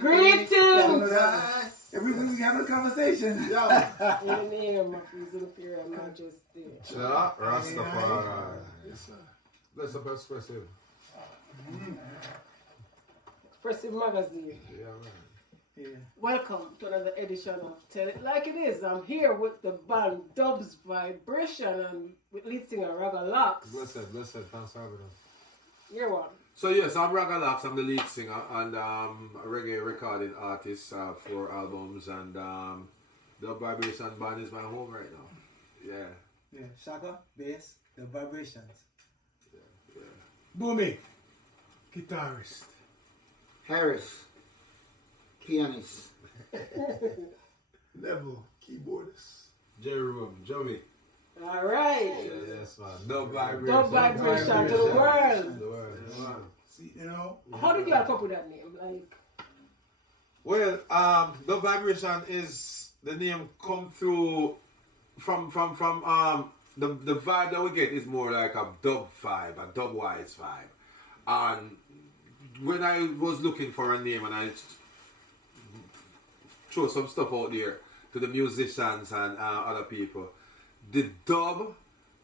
Greetings! Every week we have a conversation. Yeah. In the name of His Imperial Majesty. Ja, Rastafari. Bless up Xpressive. Xpressive Magazine. Yeah, man. Yeah. Welcome to another edition of Tell It Like It Is. I'm here with the band Dub Vybration and with lead singer Raga Locks. Blessed. Thanks for having us. You're one. So yes, I'm Raga Locks. I'm the lead singer and a reggae recording artist, 4 albums, and Dub Vybration Band is my home right now. Yeah. Shaka, bass, the vibrations. Yeah. Boomy, guitarist. Harris, pianist. Level, keyboardist. Jerome, Joey. All right. Yes, man. Dub Vybration. Dub Vybration to the world. The world. See, you know. How did you come up with that name? Like, Well, Dub Vybration is the name come through from the vibe that we get is more like a dub vibe, a dub wise vibe. And when I was looking for a name and I throw some stuff out there to the musicians and other people, the dub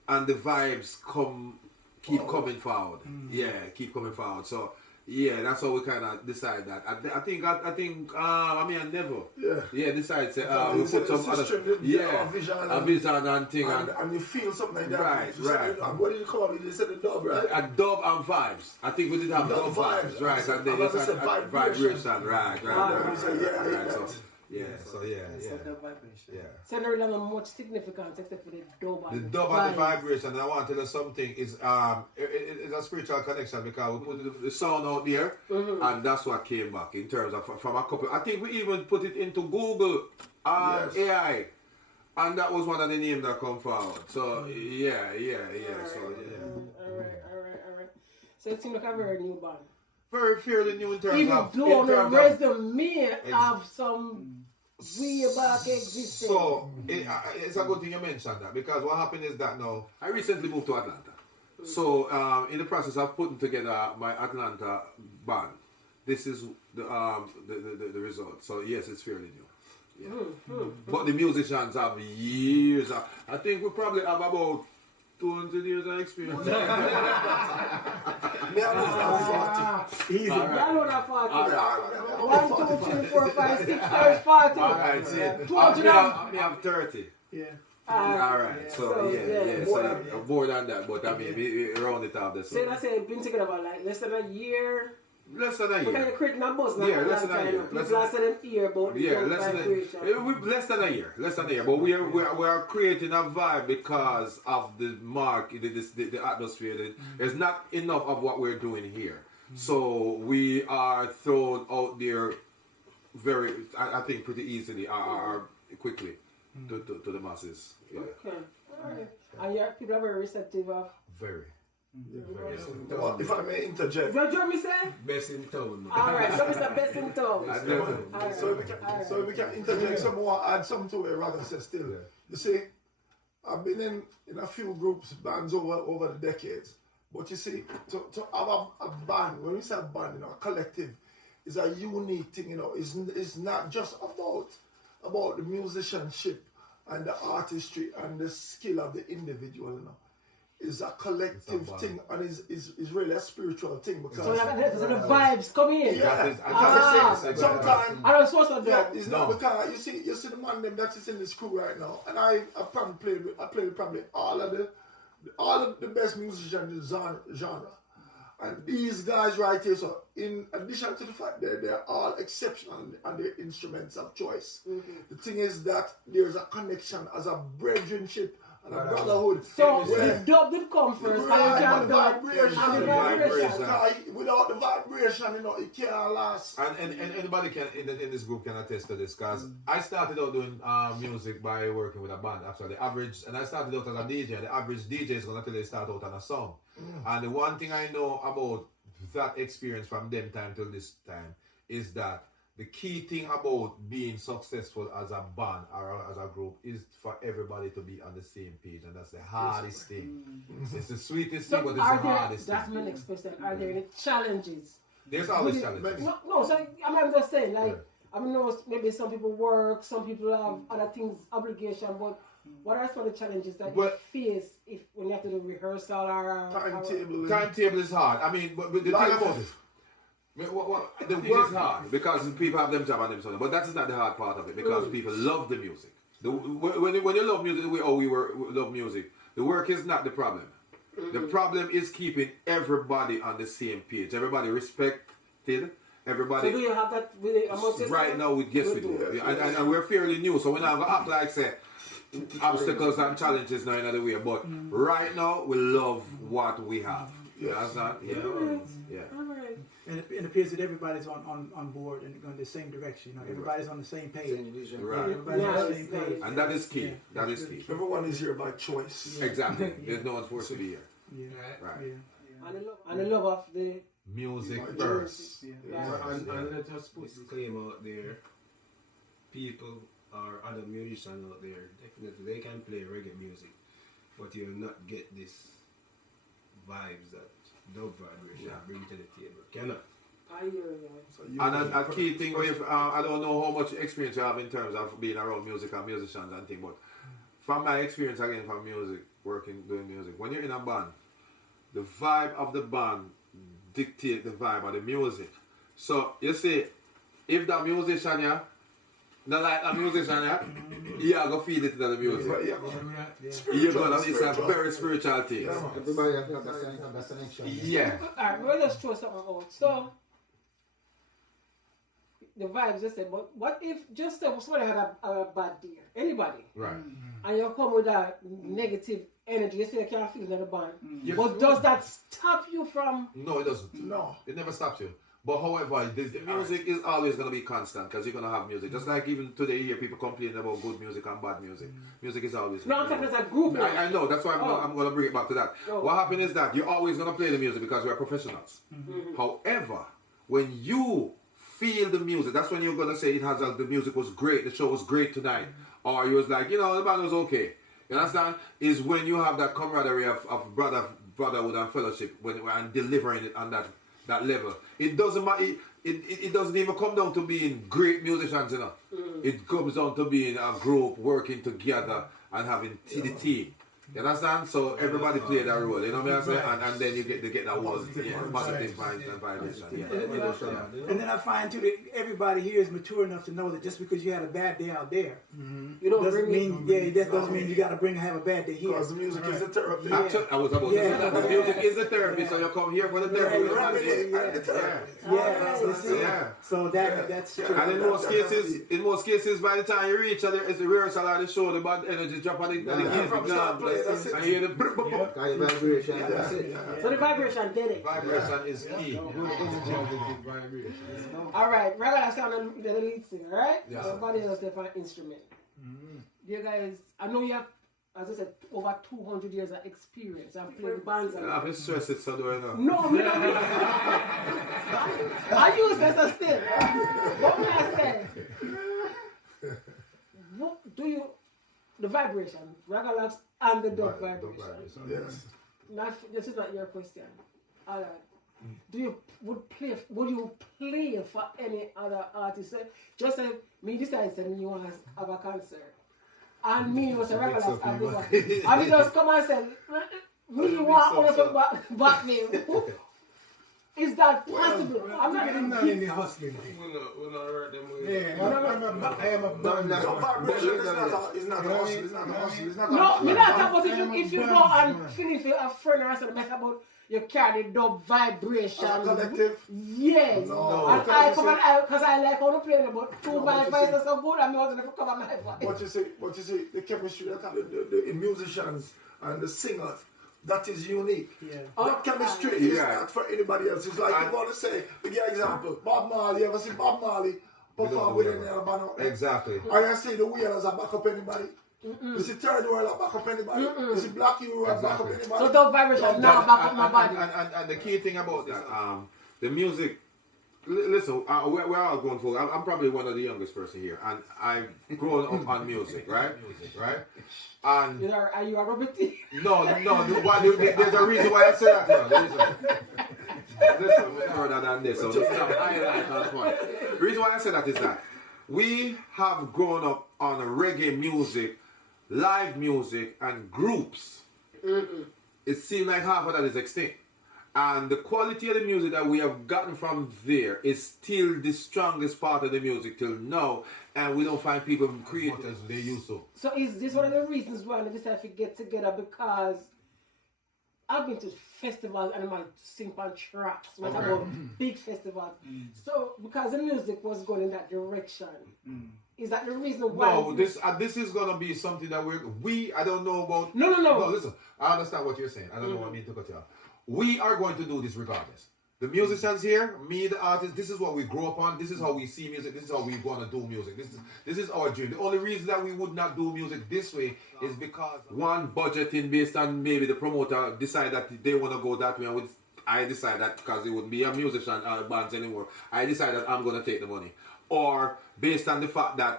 and the vibes keep coming forward. Yeah, keep coming forward. So yeah, that's how we kind of decide that. I think I never decide to we put some other a vision and thing And you feel something like that. Right. What did you call it? You said the dub, right? a dub and vibes. I think we did have dub vibes, right? And then just just said vibration, right. So Dub vibration. Yeah. so there really not much significance except for the dub The and dub and the vibes. vibration, and I want to tell you something, is it's a spiritual connection because we put the sound out there and that's what came back in terms of from a couple. I think we even put it into Google AI, and that was one of the names that come forward. So yeah. So Alright. So it seems like a very new band. very fairly new in terms Even of. though on the terms of- resume have some way back existing. So it's a good thing you mentioned that because what happened is that now I recently moved to Atlanta. So in the process of putting together my Atlanta band, this is the result. So yes, it's fairly new. Yeah. But the musicians have years. I think we probably have about 200 years of experience. Easy. I know that 40. Alright. 1, 2, 3, 4, 5, 6, 7, 40. Alright, see, 200 I have 30. Yeah. Alright, so So, yeah. More So than more than that, but I mean, we round it up this. So that's it, been together about like less than a year. Less than a Because year. you're creating a buzz now. Yeah, less than a year. People are saying hear about the Yeah, dub less vibration. less than a year. But we are creating a vibe because of the mark, the atmosphere. There's not enough of what we're doing here, so we are thrown out there very, I think, pretty easily, or quickly to the masses. Yeah, Okay, alright. And your people are very receptive of. very. Well, if I may interject. What do you want me to say? Best in town. Alright, so Mr. Best in town. I know. Alright. So we can interject some more, add some to it, rather says still. You see, I've been in a few groups, bands over the decades. But you see, to have a band, when we say a band, a collective, is a unique thing, it's not just about the musicianship and the artistry and the skill of the individual, It's a collective thing and is really a spiritual thing because So the vibes come in. Sometimes I don't supposed to do. it's not because you see the man them that is in this crew right now, and I probably played with probably all of the best musicians in the genre. And these guys right here, so in addition to the fact that they're all exceptional and their instruments of choice, the thing is that there's a connection as a brethrenship and a brotherhood. So the dub did come first, and you can dub and the vibration. Without the vibration, it can't last. And anybody can in this group can attest to this because I started out doing music by working with a band. Actually, I started out as a DJ. The average DJ is gonna tell you start out on a song. And the one thing I know about that experience from them time till this time is that the key thing about being successful as a band or as a group is for everybody to be on the same page, and that's the hardest thing. It's the sweetest thing, but it's the hardest That's thing. my next question. Are there any challenges There's always Really- challenges. No, so I'm just saying, like, Yeah. I know maybe some people work, some people have other things, obligation, but what are some of the challenges that But- you face if when you have to do rehearsal or Timetable. Timetable is hard. I mean, but the thing Life. about it, the work is hard because people have them job and them something. But that is not the hard part of it because people love the music. When you love music, we love music. The work is not the problem. The problem is keeping everybody on the same page. Everybody respected. Everybody. So do you have that with amongst yourself? Right now, yes, we do. And we're fairly new, so we're not going to act like, say, obstacles and challenges now in other way. But right now, we love what we have. You understand? Yeah. Yeah. All right. And it appears that everybody's on board and going the same direction. You know, everybody's on the same page. Same vision. Right. Everybody's on the same Nice, page. And that is key. That is key. Everyone is here by choice. Exactly. There's no one forced to be here. Yeah. Right. Yeah. And the love of the Music first. And let us put disclaimer out there. People or other musicians out there, definitely they can play reggae music, but you'll not get this vibes that Dub Vybration bring to the table. Cannot. I hear you. So you And a key thing, I don't know how much experience you have in terms of being around music and musicians and things, but from my experience again from music, doing music, when you're in a band, the vibe of the band dictate the vibe of the music. So you see, if the musician not like a musician you are gonna feel it in the music. You're gonna, it's a very spiritual thing. Everybody have that connection. Yeah. Alright, we'll just throw something out. So the vibes just said, but what if just say somebody had a bad day? Anybody. Right. And you come with that negative energy, you say you can't feel it in the band. Yes. But does that stop you from No, it doesn't. No. It never stops you. But however, the music is always going to be constant because you're going to have music. Just like even today, you hear people complaining about good music and bad music. Music is always. No, I'm talking as a group now. I know. That's why I'm going to bring it back to that. Oh. What happens is that you're always going to play the music because we're professionals. However, when you feel the music, that's when you're going to say it has the music was great, the show was great tonight, or you was like, you know, the band was okay. You understand? Is when you have that camaraderie of brotherhood and fellowship and delivering it on that level. It doesn't matter. It doesn't even come down to being great musicians, you know. It comes down to being a group working together and having the team. You understand? So everybody play that role. You know what I'm saying? And then you get that one positive vibes and vibration. Yeah. And then I find too that everybody here is mature enough to know that just because you had a bad day out there, you don't doesn't bring mean that doesn't mean you got to have a bad day here. Because the music is a therapy. Actually, I was about to say that. The music is the therapy, so you come here for the therapy. Yeah. So that's true. And in most cases, by the time you reach it's the rehearsal of the show, the bad energy drop on the and you hear the High vibration. That's it. So the vibration did it. vibration is key. Alright, regular sound the lead singer, right? Yeah. Everybody else they play instrument. You guys, I know you have, as I said, over 200 years of experience. I've played bands and I've been stressed it so do I know. no, me not. I use this as still. What may I say? What do you, the vibration, Ragalax and the dub vibration. Yes. This is not your question. Alright. Would you play for any other artist? Just say me this time send you want to have a concert. And me was a regular and you just come and say me want to back me. Is that possible? I'm not We're not hurt them with I am a band. So vibration is not a hustle. It's not a hustle. It's not a No, hustle. me not talk about if you go and finish a friend or something mess about you carry dub vibration. As a collective? Yes. No. And I come and because I like how to play them, but two my voice is so good and me wasn't to cover my voice. What you say, the chemistry that the musicians and the singers, that is unique. Yeah. That chemistry is not for anybody else. It's like you want to say, to give example, Bob Marley, you ever see Bob Marley perform with any other band out there? Exactly. Or you see the Whalers that back up anybody? You see Third World that back up anybody? You see Black Hero that back up anybody? So dub vibration now back up my body. And the key thing about that, the music. Listen, we're all going for. I'm probably one of the youngest person here, and I've grown up on music, right? Right? And Are you a Robert T? no. There's a reason why I say that. Listen, we're further than this, so let's have highlight on point. The reason why I say that is that we have grown up on reggae music, live music, and groups. It seems like half of that is extinct. And the quality of the music that we have gotten from there is still the strongest part of the music till now, and we don't find people create as they used to. So is this one of the reasons why they decided to get together? Because I've been to festivals and I might sing on tracks, what about big festivals. So because the music was going in that direction, is that the reason why? No, this is gonna be something that we I don't know about. No. No, listen, I understand what you're saying. I don't know what I mean to cut you off. We are going to do this regardless. The musicians here, me, the artist, this is what we grew up on. This is how we see music. This is how we want to do music. This is our dream. The only reason that we would not do music this way is because one, budgeting based on maybe the promoter decide that they want to go that way, and I decide that because it wouldn't be a musician bands anymore. I decide that I'm going to take the money, or based on the fact that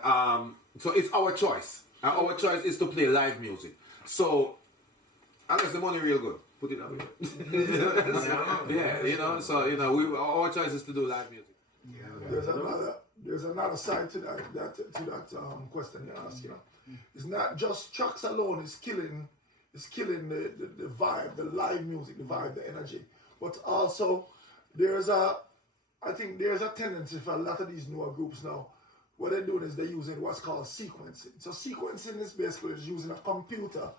so it's our choice, and our choice is to play live music. So unless the money real good. Put it that way. Yeah, so our choice is to do live music. There's another side to that question you asked. It's not just tracks alone. It's killing the vibe, the live music, the vibe, the energy. But also I think there's a tendency for a lot of these newer groups now. What they're doing is they're using what's called sequencing. So sequencing is basically just using a computer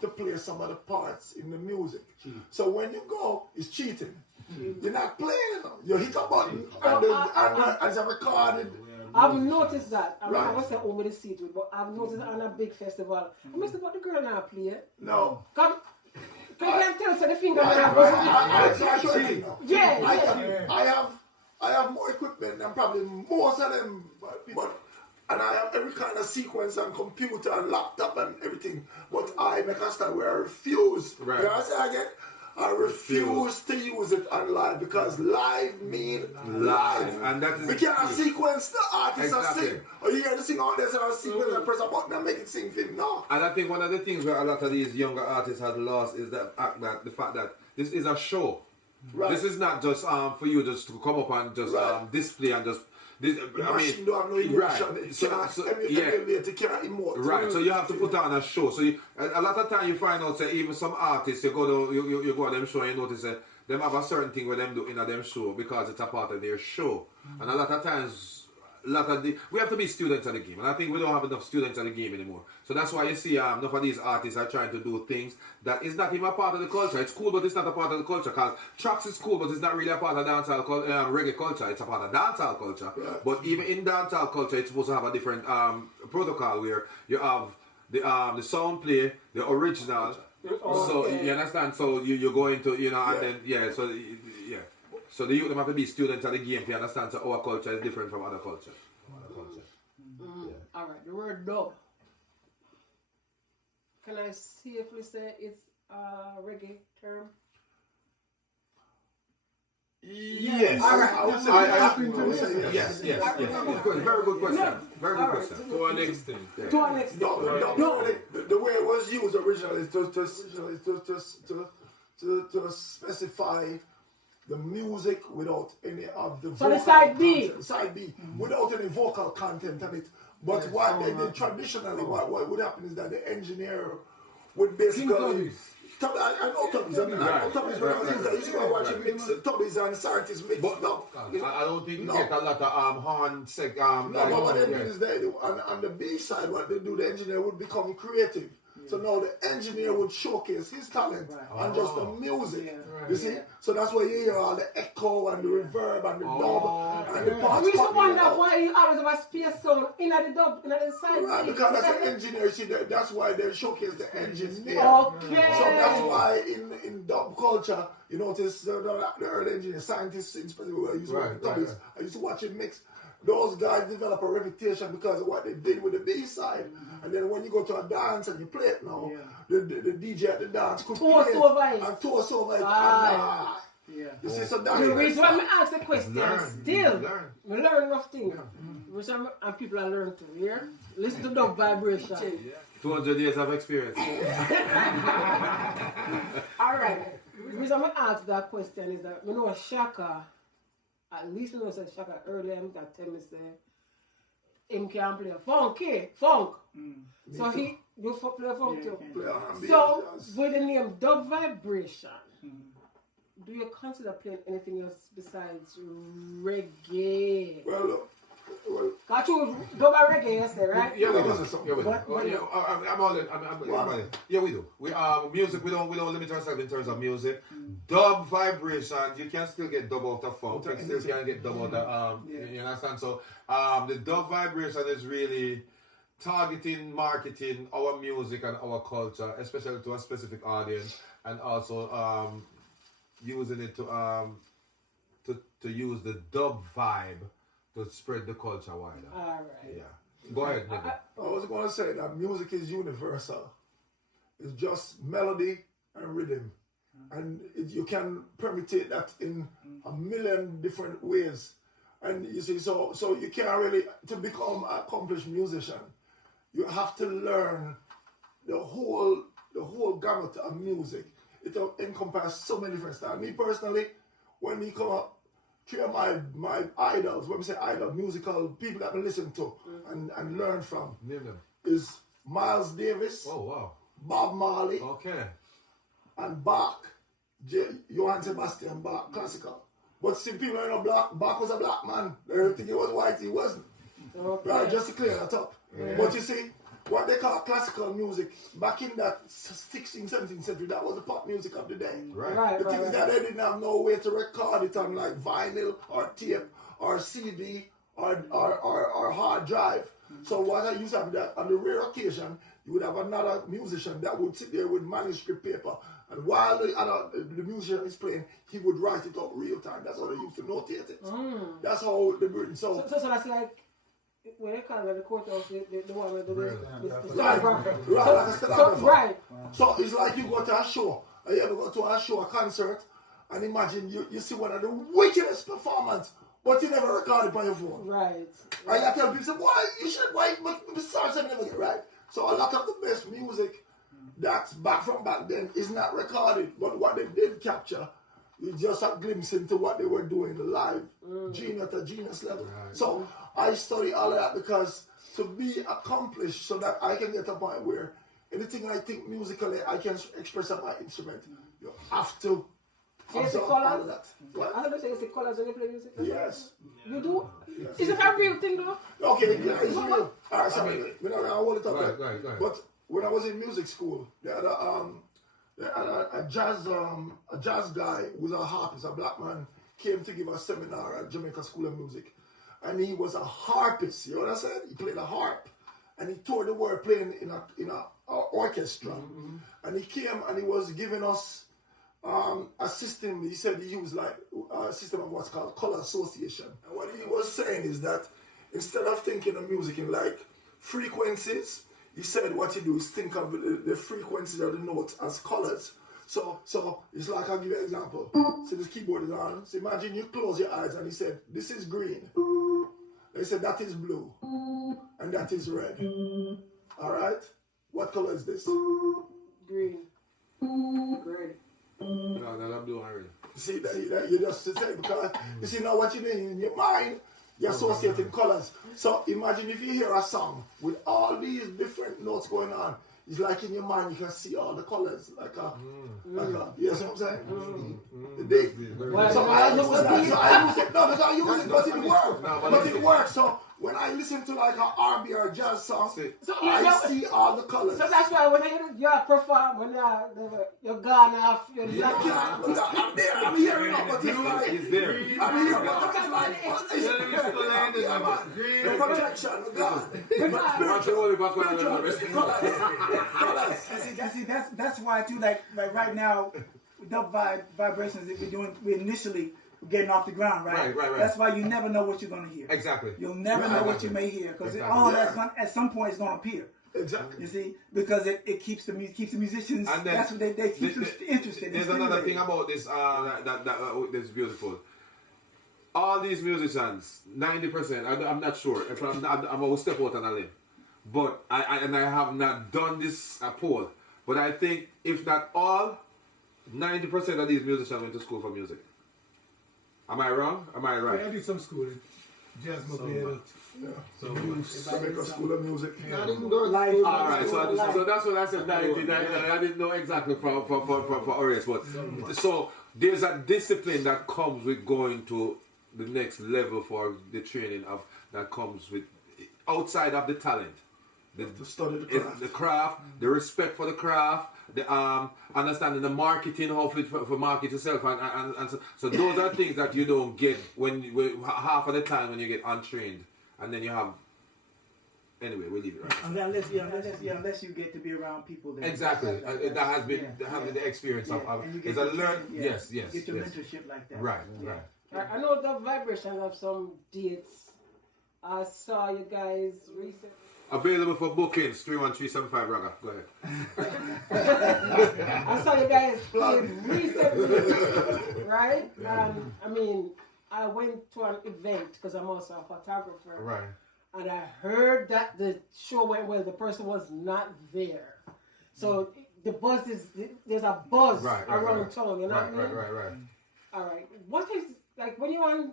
to play some of the parts in the music. So when you go, it's cheating. You're not playing, you hit a button and it's recorded. I've noticed that. I mean, Right. I was home with the seat with, but I've noticed on a big festival. I must have got the girl now play. No. Come and tell us the finger. Yeah. I have more equipment than probably most of them, and I have every kind of sequence and computer and laptop and everything. But I make a stand where I refuse. Right. You know what I say again? I refuse to use it on live because live mean live. And that is we can't sequence the artist Exactly. and sing. Or you hear the sing out there and sequence and press a button and make it sing thing. No. And I think one of the things where a lot of these younger artists have lost is the fact that this is a show. Right. This is not just for you just to come up and just Right. display and just. This, The machine don't have no emotion. right. It So, can't so, emulate, it can't emote. Right, so you have to put on a show. So a lot of time you find out that even some artists, you go to them show and you notice that them have a certain thing where them do in a them show because it's a part of their show. And a lot of times, we have to be students of the game, and I think we don't have enough students of the game anymore. So that's why you see enough of these artists are trying to do things that is not even a part of the culture. It's cool, but it's not a part of the culture. Because tracks is cool, but it's not really a part of dancehall reggae culture. It's a part of dancehall culture. Right. But even in dancehall culture, it's supposed to have a different protocol where you have the sound play, the original. So you understand? So you go into and then So the youth them have to be students of the game to understand so our culture is different from other culture. Alright, the word dub. Can I safely say it's a reggae term? Yes. I would say Yes. Very good question. Very good question. To an extent. To an extent. No, the way it was used originally is to specify the music without any of the So the vocal side B. content, side B, without any vocal content on it. But what they did traditionally, what would happen is that the engineer would basically. I know Tubbies. I know Tubbies when I was used. I used to go watch him mix Tubbies and scientists mix. But No, I don't think you No. get a lot of horn sec. No, but what they do is on the B side, what they do, the engineer would become creative. So now the engineer would showcase his talent on just the music. You see? So that's why you hear all the echo and the reverb and the dub and the I parts used to coming wonder out. why you always have a space sound in the dub, in the side. Right, because that's the engineer. See, that's why they showcase the engineer. Okay. So that's why in dub culture, you notice the early engineers, scientists, Xpressive, I used to work with Tubbies. I used to watch him mix. Those guys develop a reputation because of what they did with the B side. And then when you go to a dance and you play it now, the DJ at the dance could Toss play it over it. and toss over it. Aye. You see, so that's The reason why I ask the question Learn. still, Learn. we learn enough things. And people are learning to hear. Listen to Dub Vybration. 200 years of experience. Alright. reason I ask that question is that, you know, Shaka, at least you know, say Shaka earlier, him that tell me, say, him can play funk. So you play funk too. Play R&B, So, jazz. with the name Dub Vybration, do you consider playing anything else besides reggae? Well, look, Got you dub and reggae yesterday, right? Yeah, we Because do. of something. Yeah, we do. But- but- I'm all in. Wow. Yeah, we do. We music. We don't limit ourselves in terms of music. Dub vibration. You can still get dub out of funk. You still can get dub out of You understand? So the dub vibration is really targeting, marketing our music and our culture, especially to a specific audience, and also using it to use the dub vibe to spread the culture wider. Alright. Yeah. Go ahead, nigga. I was going to say that music is universal. It's just melody and rhythm. And you can permutate that in a million different ways. And you see, so you can't really, to become an accomplished musician, you have to learn the whole gamut of music. It encompasses so many different styles. Me personally, when we come up, three of my idols, when we say idol, musical people that I listen to and learn from, Name them. is Miles Davis, Oh, wow. Bob Marley, Okay. and Bach. Johann Sebastian Bach, classical. But see, people are not black. Bach was a black man. They think he was white, he wasn't. Okay. Right, just to clear that up. But you see, what they call classical music, back in that 16th, 17th century, that was the pop music of the day. Right. The thing is that they didn't have no way to record it on like vinyl or tape or CD or hard drive. So what I used to have that on the rare occasion, you would have another musician that would sit there with manuscript paper, and while the musician is playing, he would write it up real time. That's how they used to notate it. That's how they bring. So that's like when they call it the courthouse, the one with the Right, stenographer. like a stenographer. Right. So it's like you go to a show. You ever go to a show, a concert, and imagine you see one of the wickedest performance, but you never record it on your phone. Right. And I tell people, say, why stars never get it right? So a lot of the best music that's back then is not recorded, but what they did capture, we just a glimpse into what they were doing live, genius to genius level. Right. So I study all of that because to be accomplished, so that I can get to a point where anything I think musically I can express on my instrument, you have to So it's the absorb all of colors? that. I What? thought you say it's the colors when you play music. Yes. You do? Yes. Is it a real thing though? Okay, yeah, it's real. All right, sorry. I hold it up Go there. ahead, go ahead. But when I was in music school, they had a jazz guy who was a harpist, a black man, came to give a seminar at Jamaica School of Music. And he was a harpist, you know what I said? He played a harp. And he toured the world playing in a orchestra. And he came and he was giving us a system. He said he used like a system of what's called color association. And what he was saying is that instead of thinking of music in like frequencies, he said what you do is think of the frequencies of the notes as colors. So it's like, I'll give you an example. So this keyboard is on. So imagine you close your eyes and he said, this is green. They said that is blue. And that is red. All right? What color is this? Green. Red. No, I'm doing already. See that you just say because you see now what you're doing in your mind, you're associating colors. So imagine if you hear a song with all these different notes going on. It's like in your mind you can see all the colors, like a, you know what I'm saying? The dig. Well, So I use that. So I use it. No, because I use it, but it works. No, But it works. So when I listen to like an R&B or a jazz song, So I see all the colors. So that's why when you perform, when you're gone off, you're I'm there. I'm hearing it, but it's like He's there. I'm hearing it, but it's like yeah, man. The projection, the God. Watch it all back on a little bit. Colors. See, that's why too. Like right now, Dub Vibrations that we're initially getting off the ground, right? Right. That's why you never know what you're gonna hear. Exactly. You'll never know what you may hear because Exactly. all that's gonna, at some point is gonna appear. Exactly. You see, because it keeps the musicians. And then That's what they keep them interested. There's another thing about this that's beautiful. All these musicians, 90%, I'm not sure. If I'm will step out on a limb, but I have not done this poll. But I think if not all, 90% of these musicians went to school for music. Am I wrong? Am I right? I did some schooling. Jazz mobile. Yeah. So Jamaica School of Music. Not even go to Life. school. Alright, so that's what I said 90. I didn't know exactly for Horace, but so there's a discipline that comes with going to the next level for the training of that comes with outside of the talent. To study the It's craft. the craft, the respect for the craft, the understanding the marketing, hopefully for market yourself, and so those are things that you don't get when half of the time when you get untrained, and then you have. Anyway, we'll leave it right. Unless you get to be around people. That Exactly, that has been having the experience of. and you get It's a to- learn. yeah, Yes. Get your mentorship like that. Right. Yeah. Right. I know Dub Vybration have some dates. I saw you guys recently. Available for bookings 31375 Raga. Go ahead. I saw you guys play recently, right? I mean, I went to an event because I'm also a photographer. Right. And I heard that the show went well. The person was not there. So the buzz there's a buzz around town. You know what I mean? Right. All right. What is, like, when you're on,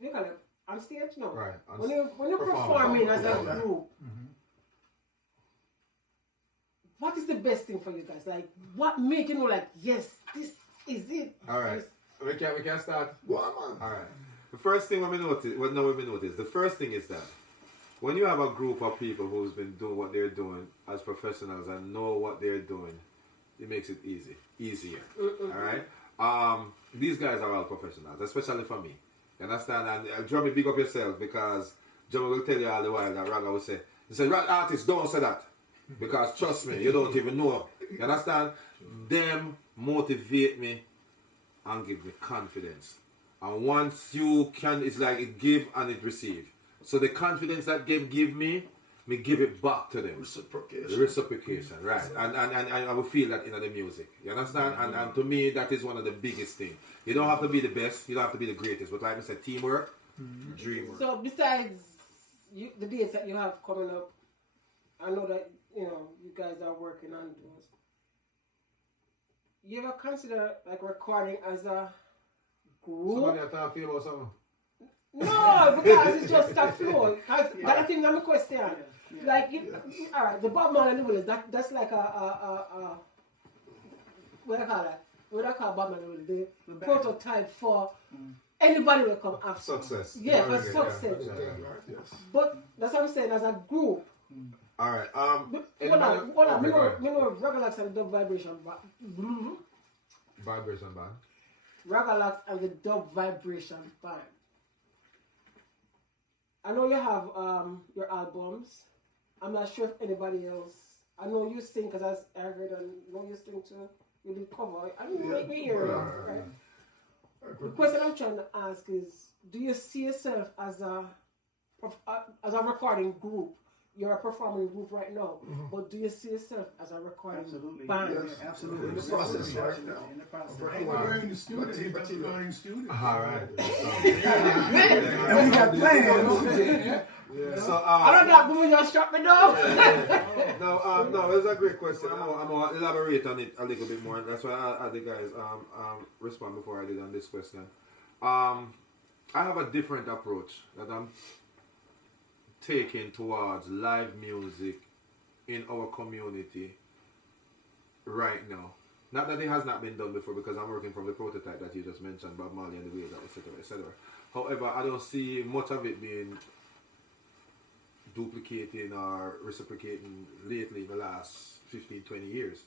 you call it, on stage? No. Right. When you're performing as a group, what is the best thing for you guys? Like, what make you know, like, yes, this is it? All right. We can start. Go on, man. All right. The first thing we notice, the first thing is that when you have a group of people who's been doing what they're doing as professionals and know what they're doing, it makes it easier. All right. These guys are all professionals, especially for me. You understand? And Johnny, big up yourself because Johnny will tell you all the while that Raga will say, he said, artists, don't say that. Because trust me, you don't even know. You understand? Them motivate me and give me confidence. And once you can, it's like it give and it receive. So the confidence that them give me give it back to them. Reciprocation, right. And I will feel that in the music. You understand? And to me, that is one of the biggest things. You don't have to be the best, you don't have to be the greatest. But like I said, teamwork, dream work. So besides the dates that you have coming up, I know that, you know, you guys are working on those. You ever consider, like, recording as a group? Somebody are talking about something. No, because it's just a flow. But I think that's my question. Like, all right, the Bob Marley and the Willis, that's like a what do I call that? What do I call Bob Marley and the Willis? The prototype for anybody will come after. Success. Yeah, for success. Yes. But that's what I'm saying, as a group. All right. Hold on. Me know Ragalax and the Dub Vybration Band. Vibration Band. Ragalax and the Dub Vybration Band. I know you have your albums. I'm not sure if anybody else. I know you sing because I heard and know you sing too. You did cover. I didn't make me hear it, right? The question I'm trying to ask is: do you see yourself as a recording group? You're a performing group right now, but do you see yourself as a recording band? Yes. Absolutely. In the process right now. In the process. We're in the studio. We're in the studio. All right. And we got plans. So I don't know, but you just struck me down. no, that's a great question. I'm gonna elaborate on it a little bit more. That's why I had the guys respond before I did on this question. I have a different approach that I'm taking towards live music in our community right now. Not that it has not been done before, because I'm working from the prototype that you just mentioned, Bob Marley and the Waves, etc., etc. However, I don't see much of it being duplicating or reciprocating lately in the last 15, 20 years.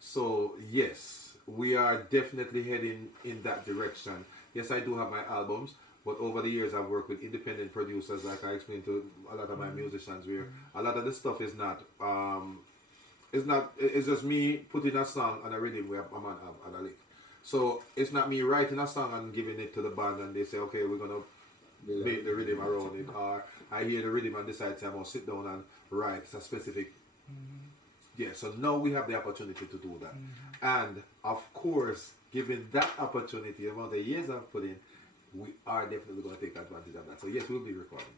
So yes, we are definitely heading in that direction. Yes, I do have my albums, but over the years I've worked with independent producers, like I explained to a lot of my musicians, where a lot of the stuff is not, it's just me putting a song and a rhythm where a man have a lick. So it's not me writing a song and giving it to the band and they say, okay, we're gonna make the rhythm around it, or I hear the rhythm and decide I'm gonna sit down and write a specific. Yeah, so now we have the opportunity to do that. And of course, given that opportunity, the amount of years I've put in, we are definitely going to take advantage of that. So yes, we'll be recording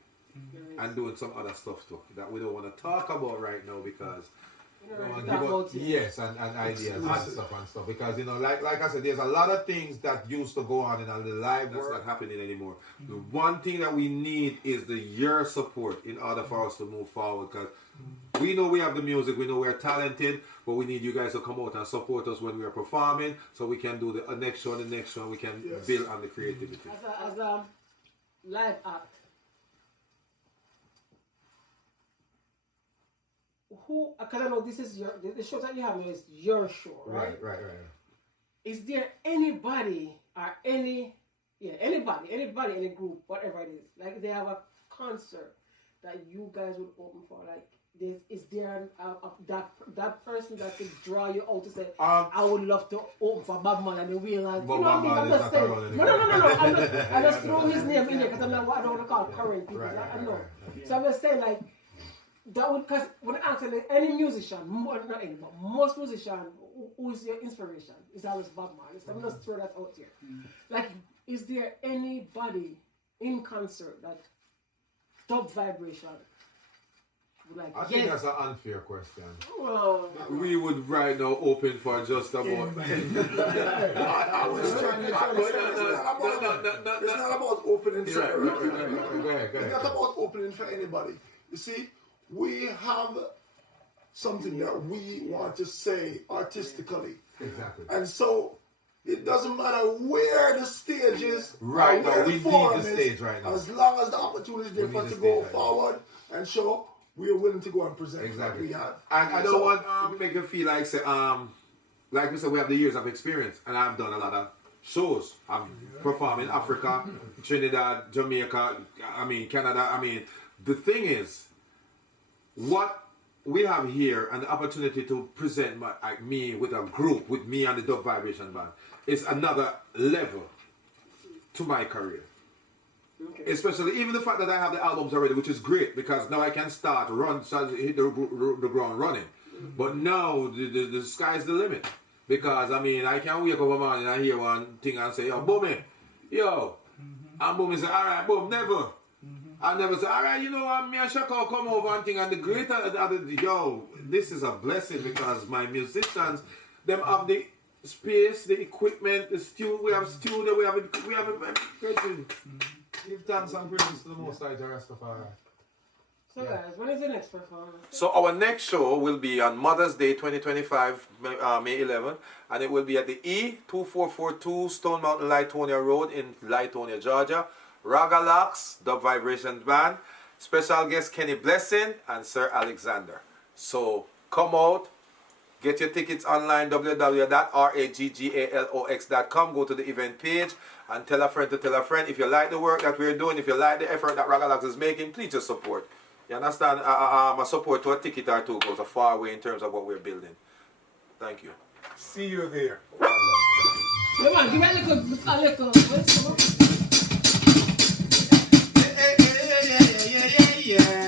and doing some other stuff too that we don't want to talk about right now, because Give up, yes, and ideas and stuff. Because like I said, there's a lot of things that used to go on in the live That's world. not happening anymore. The one thing that we need is your support in order for us to move forward. Because we know we have the music, we know we're talented, but we need you guys to come out and support us when we are performing, so we can do the next show and the next show. We can build on the creativity. As a live act, because I know this is the show that you have now is your show, right? Right. Is there anybody or anybody, any group, whatever it is, like they have a concert that you guys would open for, like is there that person that could draw you out to say, I would love to open for Bob Marley and the Wheelers? Bob Marley is not around No. I just throw his name in there because I don't want to call current people. I know. So I'm just saying, like, that would, because when I ask any musician, not any, but most musicians, who is your inspiration? It's always Bob Marley. So I'm just throw that out here. Like, is there anybody in concert that Dub Vybration would like? I think that's an unfair question. Well, We would right now open for just about. I was trying to it's not about opening for Go ahead. It's not about opening for anybody. You see, we have something that we want to say artistically. Exactly. And so it doesn't matter where the stage is, Right, or where no, we the need forum the is, stage right now. as long as the opportunity is there We for need us to the go stage right now. forward and show, we are willing to go and present Exactly. what we have. And I don't want to make you feel like say like we said, we have the years of experience, and I've done a lot of shows. I've performed in Africa, Trinidad, Jamaica, Canada. The thing is, what we have here and the opportunity to present me with a group, with me and the Dub Vybration Band, is another level to my career. Okay. Especially even the fact that I have the albums already, which is great, because now I can start hit the ground running. But now the sky's the limit, because I can wake up a morning and hear one thing and say, yo, Boomie, and Boomie say, all right, boom, never. I never say, all right, me and Shaka come over and thing, and the greater, this is a blessing, because my musicians, them have the space, the equipment, the studio, we have studio, we have Give thanks and praises to the Most High Rastafari. so guys, when is the next performance? So our next show will be on Mother's Day 2025, May 11, and it will be at the E2442 Stone Mountain Litonia Road in Litonia, Georgia. Ragalocks, Dub Vybration Band, special guest Kenny Blessing and Sir Alexander. So come out, get your tickets online, www.raggalox.com. Go to the event page and tell a friend to tell a friend. If you like the work that we're doing, if you like the effort that Ragalocks is making, please just support. You understand? A support to a ticket or two goes a far way in terms of what we're building. Thank you. See you there. Come on, give me a little. Yeah.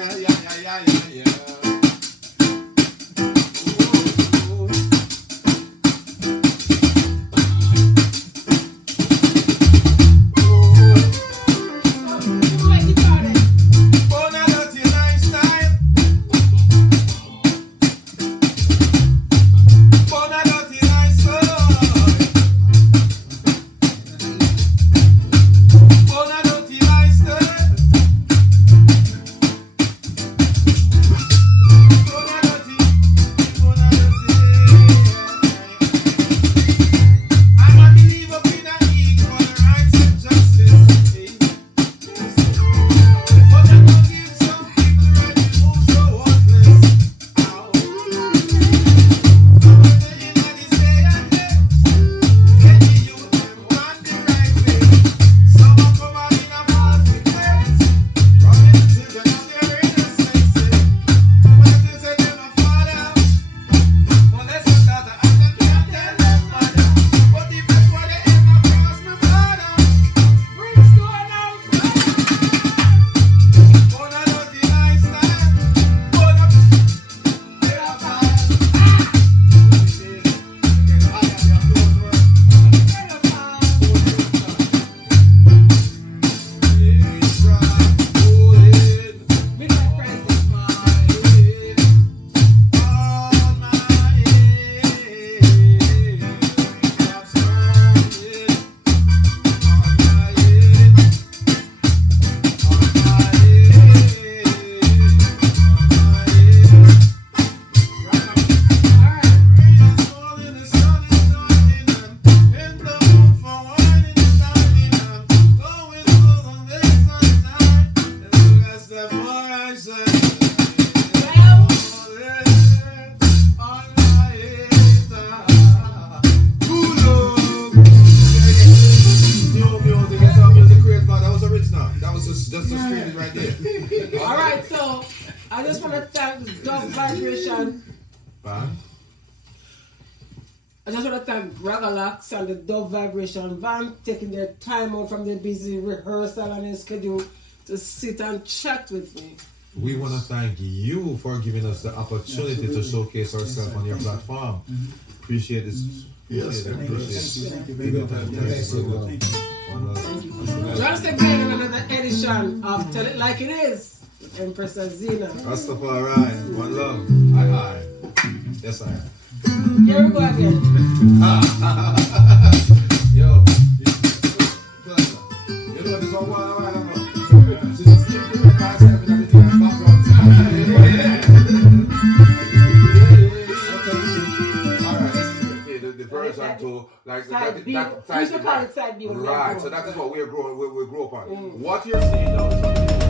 to screen it right there. All right, so I just want to thank the Dub Vybration. Band. I just want to thank Ragalax and the Dub Vybration Band taking their time out from their busy rehearsal and their schedule to sit and chat with me. We want to thank you for giving us the opportunity to showcase ourselves on your platform. Appreciate this. Yes, Appreciate Thank you. it. Big time. Thanks. One love. Join us again in another edition of Tell It Like It Is with Empress Azina. Rastafari. One love. Aye. Yes, I. Here we go again. Yo. You know this one right now. She just keep doing myself in the background. Alright, the version to like Side B. that We used to call it side B. Right, so that is what we grow up on. What you're seeing now is